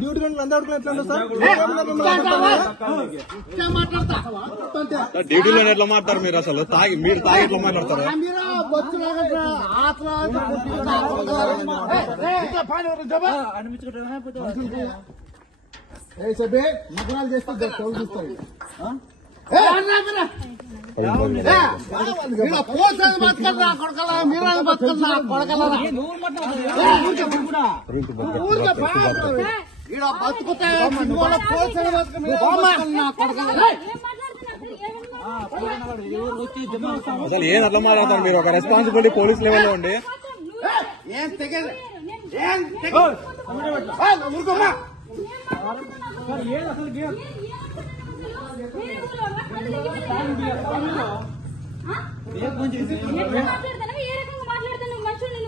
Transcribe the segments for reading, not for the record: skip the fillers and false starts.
Duty డ్యూటీలో ఎట్లా మాట్లాడతారు మీరు? అసలు మీరు తాగి ఎట్లా మాట్లాడతారు? నగరాలు చేస్తే చూస్తాయి అసలు ఏం అట్లా మాట్లాడతారు మీరు? ఒక రెస్పాన్సిబిలిటీ పోలీస్ లెవెల్లో ఉండి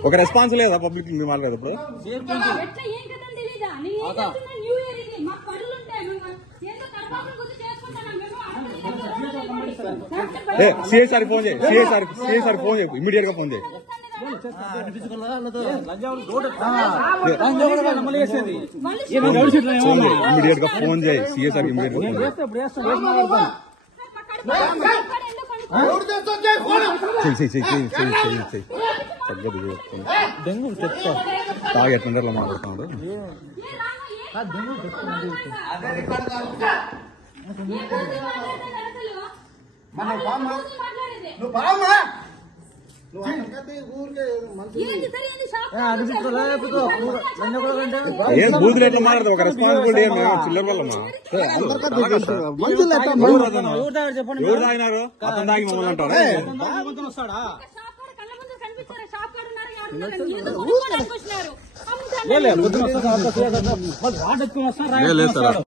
ఒక రెస్పాన్స్ లేదా పబ్లిక్ మాట్లాడేటప్పుడు? సిఐసారి ఫోన్ చేయి, సిఐసారి ఫోన్ చేయి, ఇమీడియట్ గా ఫోన్ చేయి. ఇమీడియట్ గా ఫోన్ చేయి, సిఐసారి ఇమీడియట్ గా డెంగ్యూ చెప్తా తాగి ఎట్లా మాట్లాడుతున్నాడు. ఏం బూతులు ఎట్లా మాట్లాడతావు? ఒక రెస్పాన్సిబిలిటీ చిల్లర వల్లమ్మా. ఎవరు తాగినారు? అతను తాగి మమ్మల్ని అంటారా? లేదు సార్.